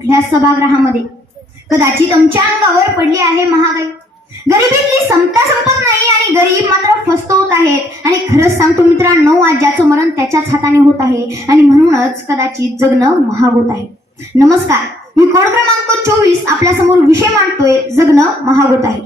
कुठल्या सभागृहामध्ये. कदाचित आमच्या अंगावर पडली आहे महागाई. गरिबीतली समता संपत नाही आणि गरीब मात्र फस्त होत आहेत. आणि खरंच सांगतो मित्रांनो आज ज्याचं मरण त्याच्याच हाताने होत आहे. आणि म्हणूनच कदाचित जगणं महाग होत आहे. नमस्कार मी कोड क्रमांक चोवीस आपल्यासमोर विषय मांडतोय जगणं महाग होत आहे.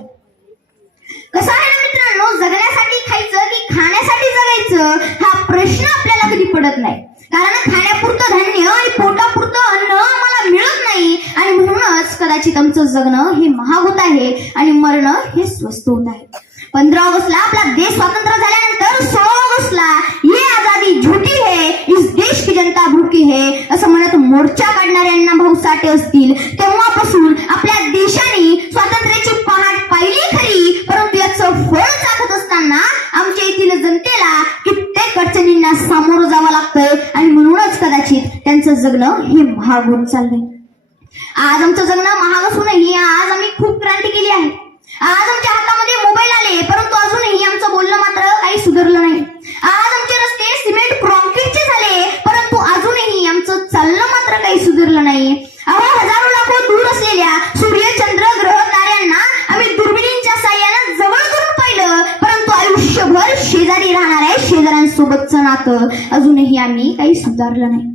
कसं आहे ना मित्रांनो जगण्यासाठी खायचं की खाण्यासाठी जगायचं हा प्रश्न आपल्याला कधी पडत नाही. कारण खाण्यापुरतं धान्य आणि पोटापुरतं अन्न मला मिळत नाही. आणि म्हणूनच कदाचित आमचं जगणं हे महाग होत आहे आणि मरणं हे स्वस्त होत आहे. पंधरा ऑगस्टला आपला देश स्वतंत्र झाल्यानंतर सोळा ऑगस्टला ये आजादी झुटी है इस देश की जनता भूकी है असं म्हणत मोर्चा काढणाऱ्यांना भाऊ साठे असतील. तेव्हापासून आपल्या देशाने स्वातंत्र्याची पहाट पाहिली खरी परंतु याचं फळ त्यांचं जगणं हे महाग होत चाललंय. आज आमचं जगणं महाग असूनही आज आम्ही खूप क्रांती केली आहे. आज आमच्या हातामध्ये मोबाईल आले परंतु अजूनही आमचं बोलणं मात्र काही सुधारलं नाही. आज आमचे रस्ते सिमेंट कॉन्क्रीटचे झाले परंतु अजूनही आमचं चालणं मात्र काही सुधारलं नाही. अहो हजारो लाखो दूर असलेल्या सूर्य चंद्र ग्रह ताऱ्यांना आम्ही दुर्बिणींच्या साह्यानं जवळ करून पाहिलं परंतु आयुष्यभर शेजारी राहणाऱ्या शेजाऱ्यांसोबतचं नातं अजूनही आम्ही काही सुधारलं नाही.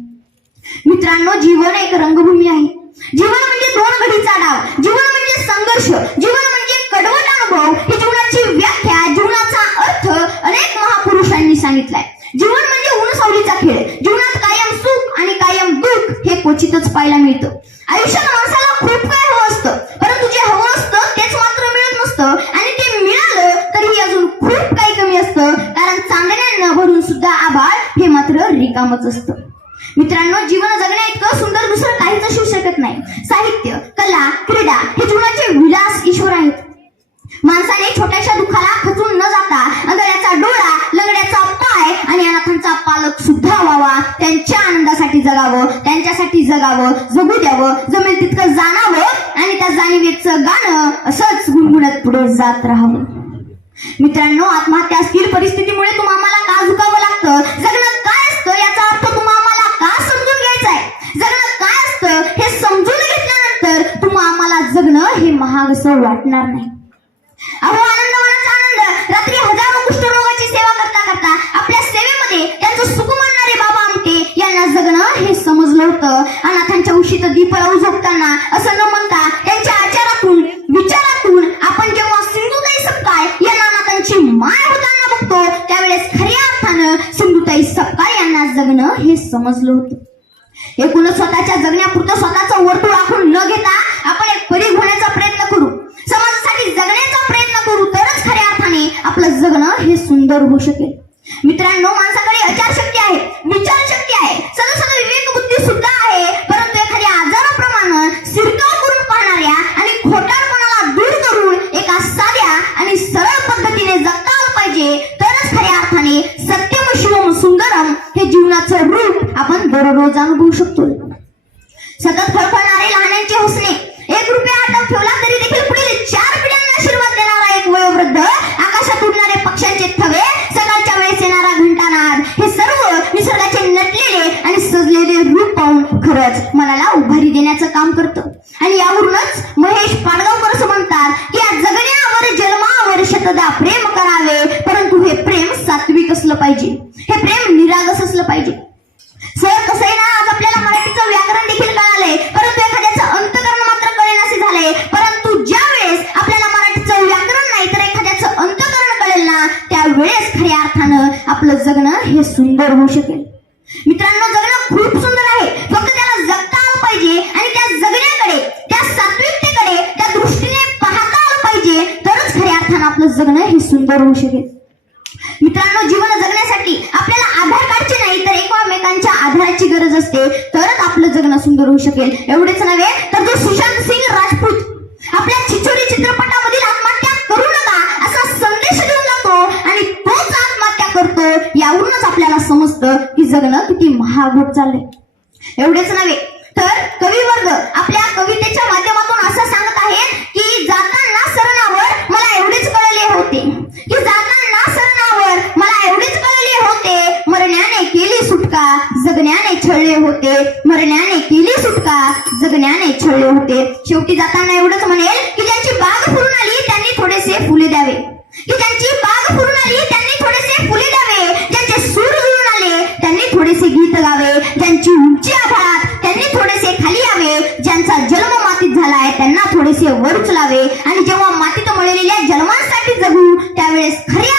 मित्रांनो जीवन एक रंगभूमी आहे. जीवन म्हणजे दोन घडीचा डाव. जीवन म्हणजे संघर्ष. जीवन म्हणजे कडवट अनुभव. ही जीवनाची व्याख्या जीवनाचा अर्थ अनेक महापुरुषांनी सांगितलाय. जीवन म्हणजे ऊन सावलीचा खेळ. जीवनात कायम सुख आणि कायम दुःख हे क्वचितच पाहायला मिळतं. आयुष्यात माणसाला खूप काय हवं असतं. परंतु जे हवं असतं तेच मात्र मिळत नसतं. आणि ते मिळालं तरीही अजून खूप काही कमी असतं. कारण चांदण्यांना भरून सुद्धा आभाळ हे मात्र रिकामच असतं. मित्रांनो जीवन जगण्या इतकं सुंदर दुसरं काहीच असू शकत नाही. साहित्य कला क्रीडा हे जीवनाचे विलास ईश्वर आहेत. माणसाने छोट्याशा दुखाला खचून न जाता अंधळ्याचा डोळा लंगड्याचा पाय आणि अनाथांचा पालक सुद्धा व्हावा. त्यांच्या आनंदासाठी जगावं त्यांच्यासाठी जगावं जगू द्यावं जमेल तितकं जाणावं आणि त्या जाणीवेचं गाणं असंच गुणगुणत पुढे जात राहावं. मित्रांनो आत्महत्या असतील परिस्थितीमुळे तुम्हाला का झुकावं लागतं? असं वाटणार नाही. अहो आनंदवनाचा आनंद रात्री हजारो कुष्ठरोगाची सेवा करता करता आपल्या सेवेमध्ये त्यांचं सुख मानणारे बाबा आमटे यांना जगणं हे समजलं होतं. अनाथांच्या उशीत दीप लावू झोपताना असं न म्हणता त्यांच्या आचारातून विचारातून आपण जेव्हा सिंधुताई सपकाळ या अनाथांची माय होताना बघतो त्यावेळेस खऱ्या अर्थानं सिंधुताई सपकाळ यांना जगणं हे समजलं होतं. एकूणच स्वतःच्या जगण्यापुरतं स्वतःचं वर्तुळ आखून न घेता आपण एक परीघ होण्याचा प्रयत्न करू जगण्याचा प्रयत्न करू तरच खऱ्या अर्थाने आपलं जगणं हे सुंदर होऊ शकेल. मित्रांनो माणसाकडे अचार शक्ती आहे विचार शक्ती आहे. सदा सदा विवेक बुद्धी सुद्धा आहे परंतु एखाद्या आजाराप्रमाणे सिरकाव करून पाहणाऱ्या आणि खोटारपणाला दूर करून एका साध्या आणि सरळ पद्धतीने जगता आलं पाहिजे तरच खऱ्या अर्थाने सत्यम शिवम सुंदरम हे जीवनाचं रूप आपण दररोज अनुभवू शकतो. सतत फळफळणारे लहानांचे हसणे एक रुपया हातात ठेवला तरी देखील पुढील चार पिढ्या आपलं जगणं हे सुंदर होऊ शकेल. मित्रांनो जगणं खूप सुंदर आहे. फक्त त्याला जगता आलं पाहिजे आणि त्या जगण्याकडे त्या सात्विकतेकडे त्या दृष्टीने पाहता आलं पाहिजे तरच खऱ्या अर्थानं आपलं जगणं हे सुंदर होऊ शकेल. मित्रांनो जीवन जगण्यासाठी आपल्याला आधार कार्डची नाही तर एकमेकांच्या आधाराची गरज असते तरच आपलं जगणं सुंदर होऊ शकेल. एवढेच नव्हे तर जो सुशांत सिंग राजपूत आपल्या छिछोरी चित्रपट जातो यावरूनच आपल्याला समजतं की जगणं किती महाग चाललंय. एवढेच नव्हे तर कवी वर्ग आपल्या कवितेच्या माध्यमातून असं सांगत आहे की जाताना सरणावर मला एवढेच कळले होते. की जाताना सरणावर मला एवढेच कळले होते मरण्याने केली सुटका जगण्याने छळले होते. मरण्याने केली सुटका जगण्याने छळले होते. शेवटी जाताना एवढंच म्हणेल की ज्यांची बाग फुरून आली त्यांनी थोडेसे फुले द्यावे. की ज्यांची बाग फुरून आली त्यांनी थोडेसे फुले द्यावे ज्यांचे सूर जुळून आले त्यांनी थोडेसे गीत गावे ज्यांची उंची आभाळात त्यांनी थोडेसे खाली यावे. ज्यांचा जन्म मातीत झालाय त्यांना थोडेसे वर उचलावे आणि जेव्हा मातीत मळलेल्या जन्मांसाठी जगू त्यावेळेस खऱ्या